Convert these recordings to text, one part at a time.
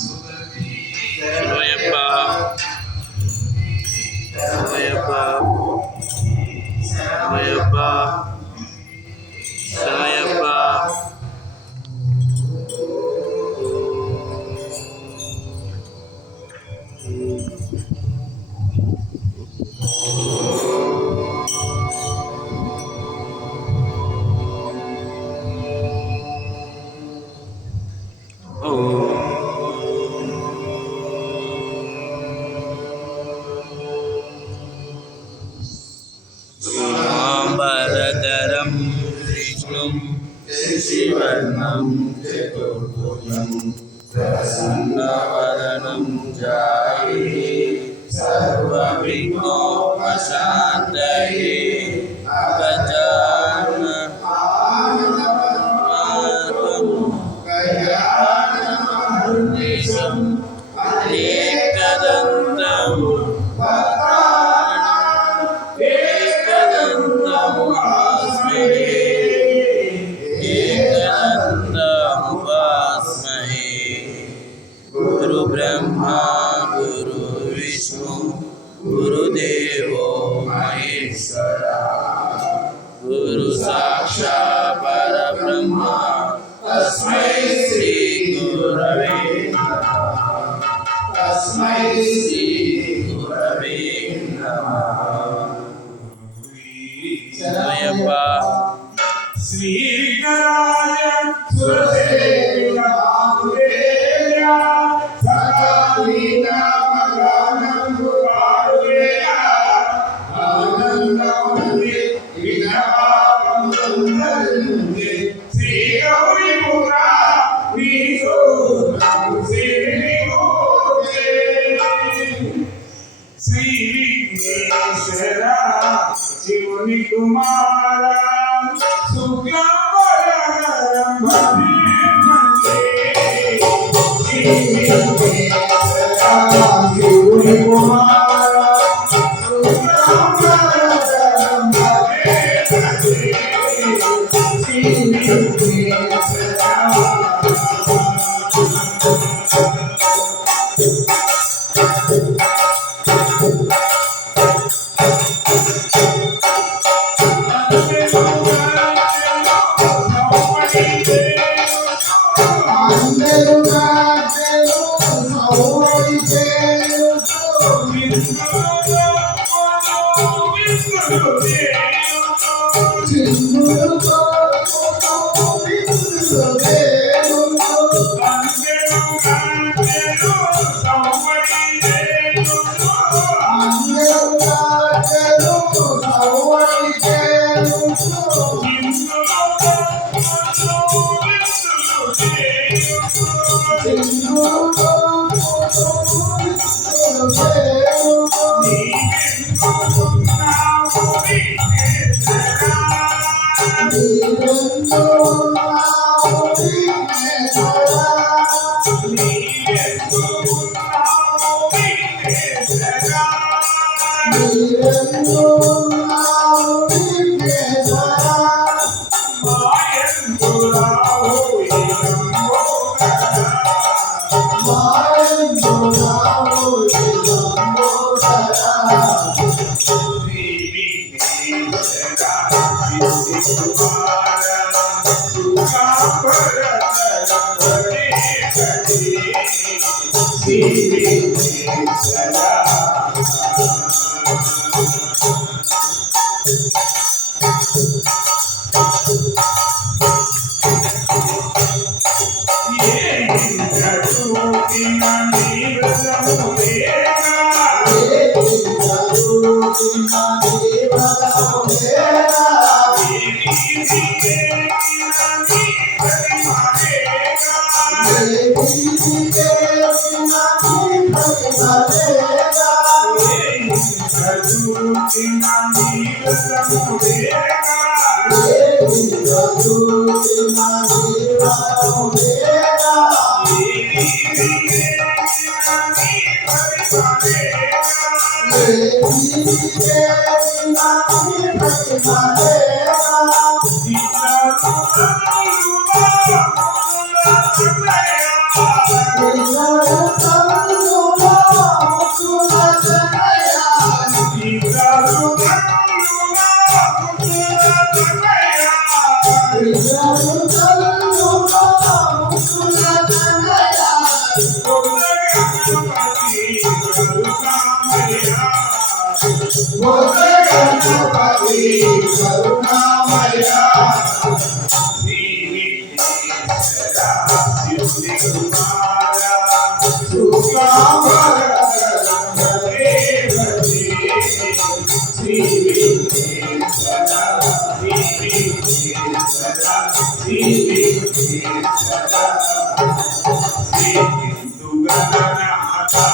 శివయ్యప్ప శివయ్యప్ప శివయ్యప్ప శివయ్యప్ప శుక్లాంబరధరం విష్ణుం శశివర్ణం చతుర్భుజం ప్రసన్నవదనం ధ్యాయేత్ సర్వవిఘ్నోపశాంతయే గజాననం గజాననం एकदन्तं उपास्महे गुरु ब्रह्मा गुरु विष्णु गुरुदेवो महेश्वरा गुरु साक्षात् परब्रह्मा तस्मै श्री गुरवे तस्मै श्री गुरवे नमः शरणमయ్యప్ప श्रीविघ्नराज सुरसेविका बाहुलेया सकालीना मगानं गुरुवायुलेया आनन्दमन्दिर विघ्नपापं वन्दन्ते श्रीगौरीपुरा वीसो श्री विघ्नेश्वरा शिवनि कुमारा शुक्लांबरधरं भजेऽहं श्री विघ्नेश्वरा शिवनि कुमारा शुक्लांबरधरं भजेऽहं श्री विघ्नेश्वरा Thank you. बोल गणपती करुणामया श्री विघ्नेश्वरा शिवजी कुमारा सुखावरदं देवते श्री विघ्नेश्वरा श्री विघ्नेश्वरा श्री विघ्नेश्वरा श्री हिंदू गणनाथा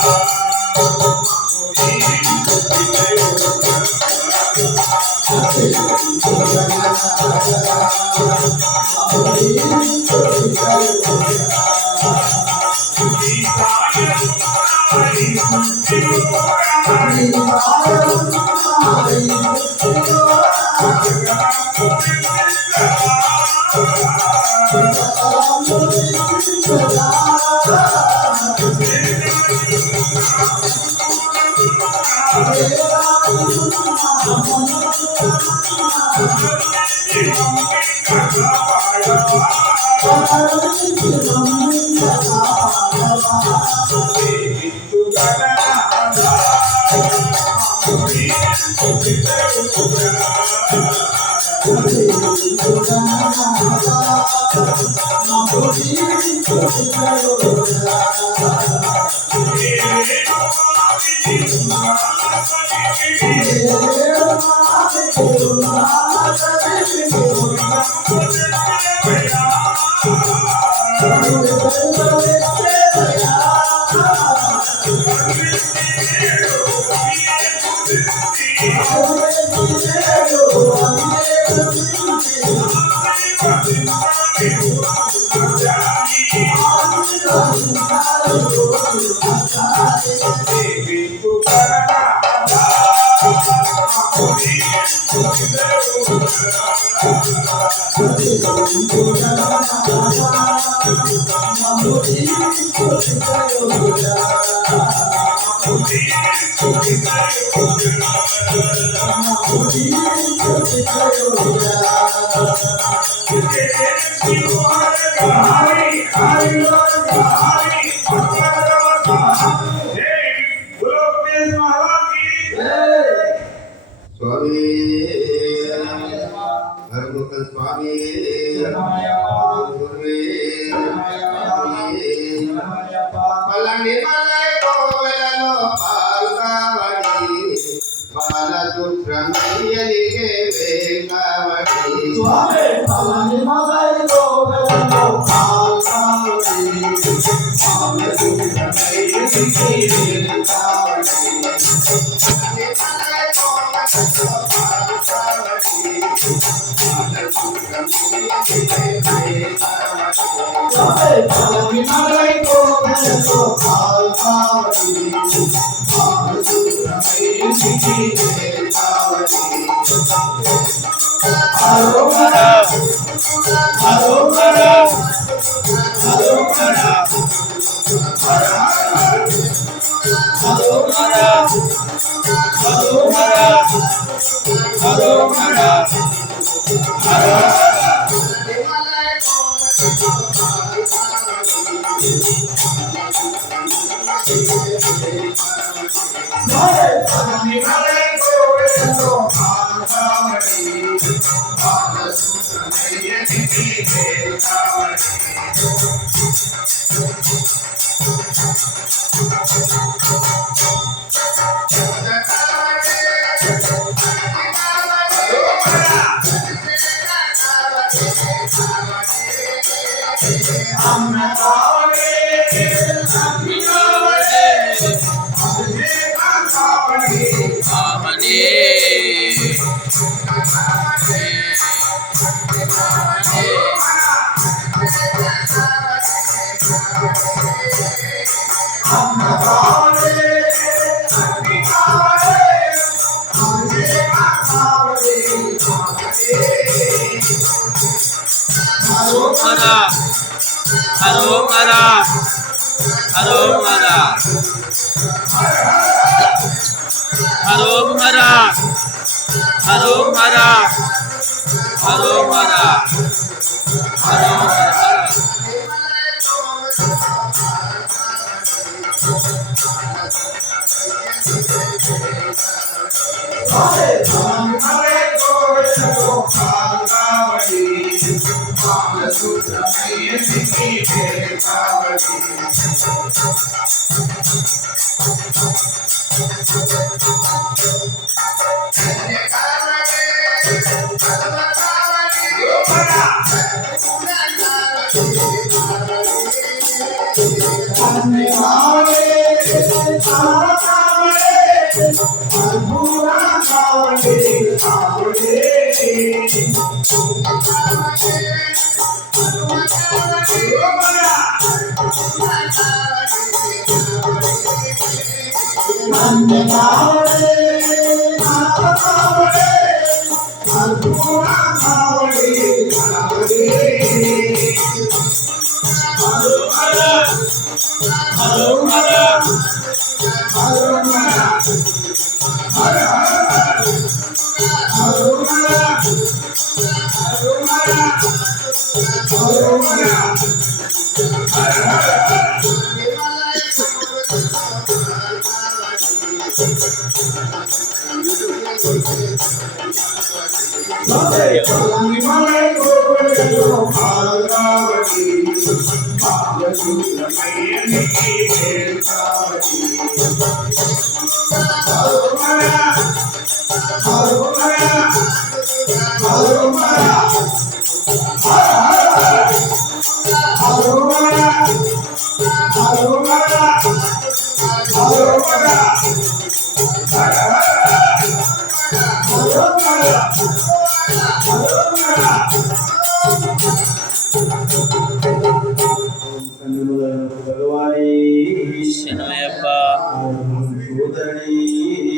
శరణయ్యప్ప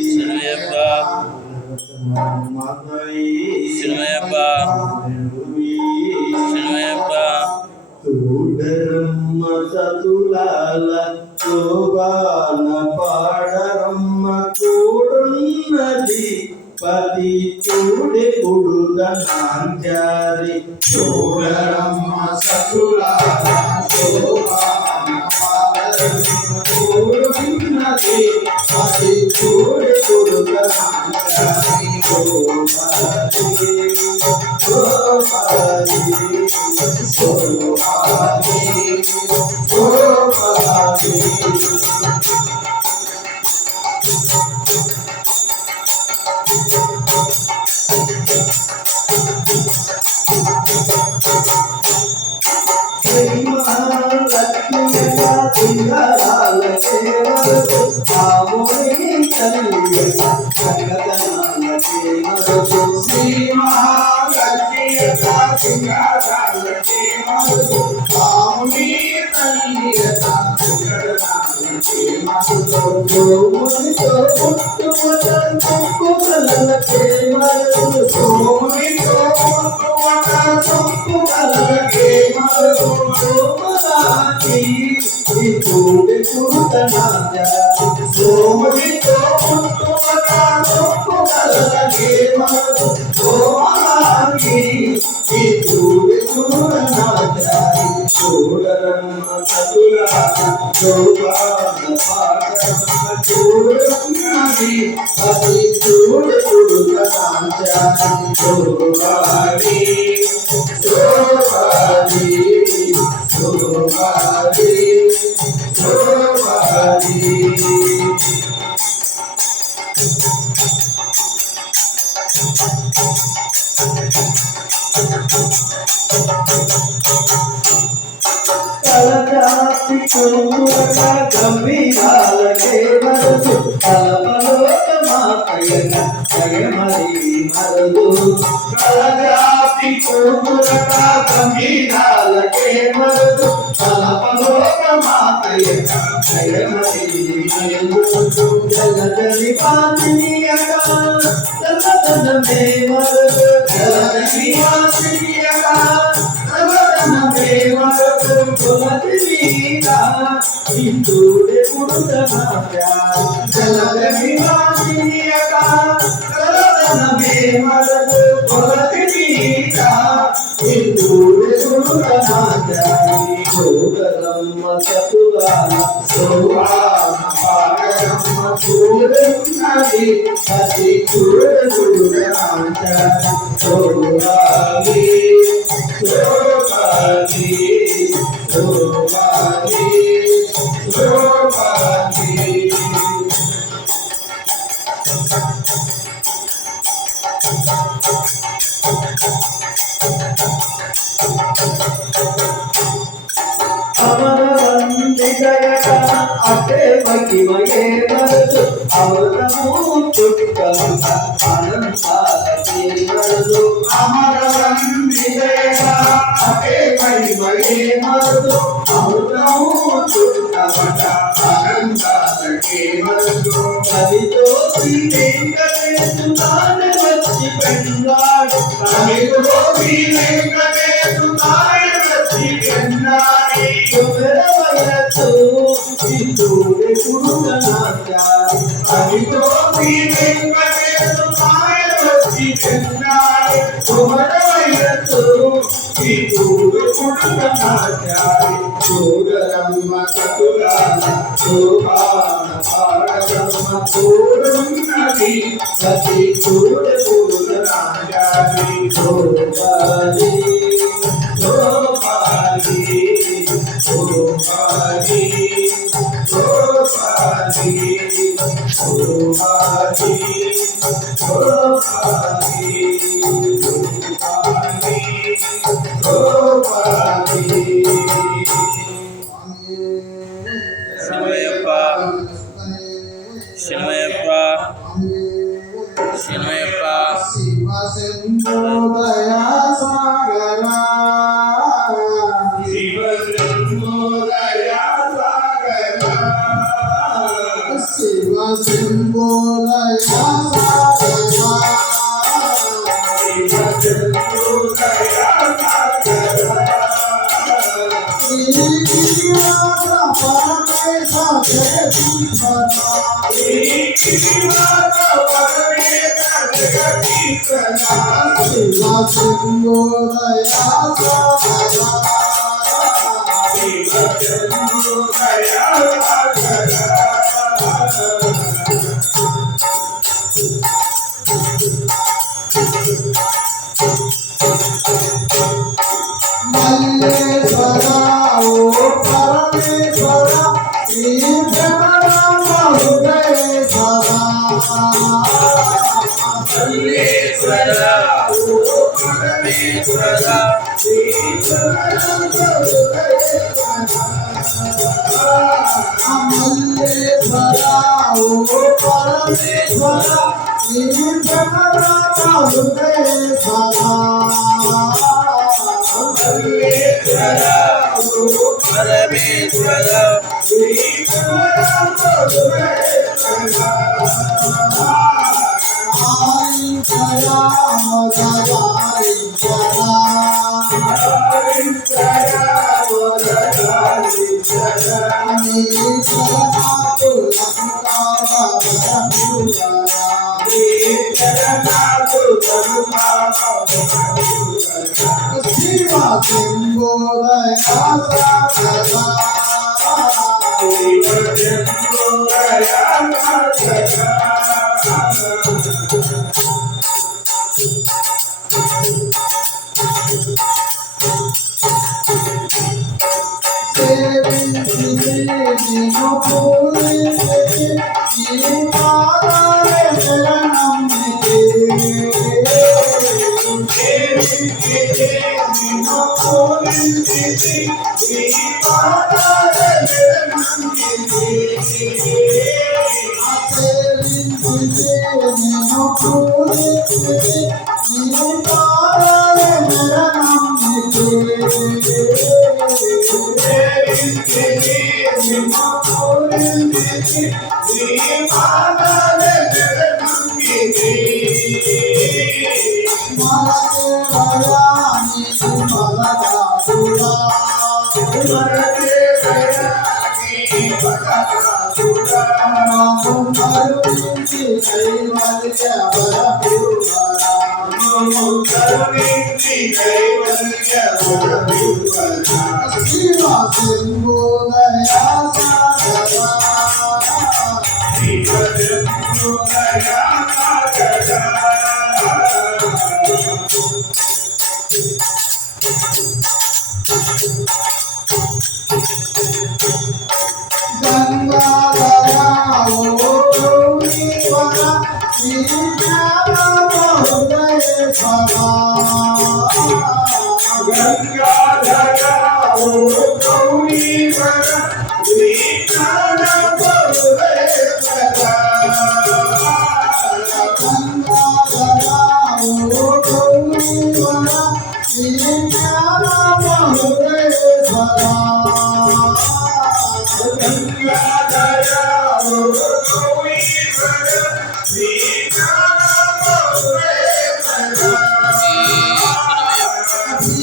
శరణయ్యప్ప శరణయ్యప్ప శరణయ్యప్ప తూడరమ్మ సతులాల శోభాన పాడరమ్మ కూడున్నది పది చూడే కుడుగనాంచారి చూడరమ్మ సతులాల శోభాన పాడరమ్మ కూడున్నది పది చూడే కుడుగనాంచారి జల ಜ್ಞಾನವೇ ಮರೆತು ಕೊರತಿನೀಗ ಇಂದೂಡೆ ಗುರುತನಾಚಾರಿ ಯೋಗರಮ್ಮ ಚತುರಾಲ ಸೋವಾನ ಪಾರಮ್ಮ ಕೂಡುನ್ನದಿ ಅತಿ ಗುರುತನಾಚಾರಿ ಸೋವಾಗಿ ಸೋವಾಗಿ ಸೋವಾಗಿ ಸೋವಾಗಿ ಅಮರ ವಂದಿದಯಕ ಅಟೆ ಮಹಿಮಯೇ ಮರೆತು ಅವರನ್ನು ಚುಟ್ಟಂತ ಅನಂತಾರಕ್ಕೆ ಮರೆತು ಅಮರ ವಂದಿದಯಕ ಅಟೆ ಮಹಿಮಯೇ ಮರೆತು ಅವರನ್ನು ಚುಟ್ಟಂತ ಅನಂತಾರಕ್ಕೆ ಮರೆತು ಕಲಿತೋ ಶ್ರೀ ವೆಂಕಟೇಶು ತಾನೆ వచ్చి పెన్నాడు కలితో శ్రీ ವೆಂಕಟೇಶು ತಾನೆ వచ్చి పెన్నాడు కుమరవయసు ఇందూడే గురుతనాచారి కలితో శ్రీ ವೆಂಕಟೇಶు ತಾನೆ వచ్చి పెన్నాడు కుమరవయసు ఇందూడే గురుతనాచారి చూడరమ్మ చతురాల శోభాన పారగమ్మ తోడున్నది సతి చూడ పూలరాజారి శోభాలి శోభాలి శోభాలి శోభాలి శోభాలి శోభాలి శోభాలి శివయ్యప్ప శివయ్యప్ప శివయ్యప్ప శివ శంభోదయ సాగరా శివ శంభోదయ సాగరా శివ శంభోదయ సాగరా శివ శంభోదయ సాగరా శ్రీనివాస పరమేశ జగదీశ్వరా శ్రీనివాస పరమేశ జగదీశ్వరా శివ శంభోదయ సాగరా శివ శంభోదయ సాగరా మల్లేశ్వర ఓ పరమేశ్వర శ్రీ జగన్నాథ హృదయేశ్వర మల్లేశ్వర ఓ పరమేశ్వర శ్రీ జగన్నాథ హృదయేశ్వర మల్లేశ్వర ఓ పరమేశ్వర శ్రీ జగన్నాథ హృదయేశ్వర పరమేశ్వర శివ శంభోదయ సాగరా శివ శంభోదయ సాగరా సేవించి నిన్ను పూజించి నీ పాదాల శరణమ్మితే సేవించి నిన్ను పూజించి నీ పాదాల శరణమ్మితే సేవించి నిన్ను పూజించి నీ పాదాల శరణమ్మితే सर्वेंची कैवल्य वरविवरा सर्वेंची कैवल्य वरविवरा शिवा सिंहोदया सागरा शिवशंभुदया सागरा गंगाधरा ओ गौरीवरा श्रीज्ञानबहुदय स्वरा गंगाधरा ओ गौरीवर श्रीज्ञानबहुदय स्वरा गंगाधरा ओ गौरीवरा श्रीज्ञानबहुदय स्वरा गंगाधरा ओ गौरीवर श्रीज्ञानबहुदय स्वरा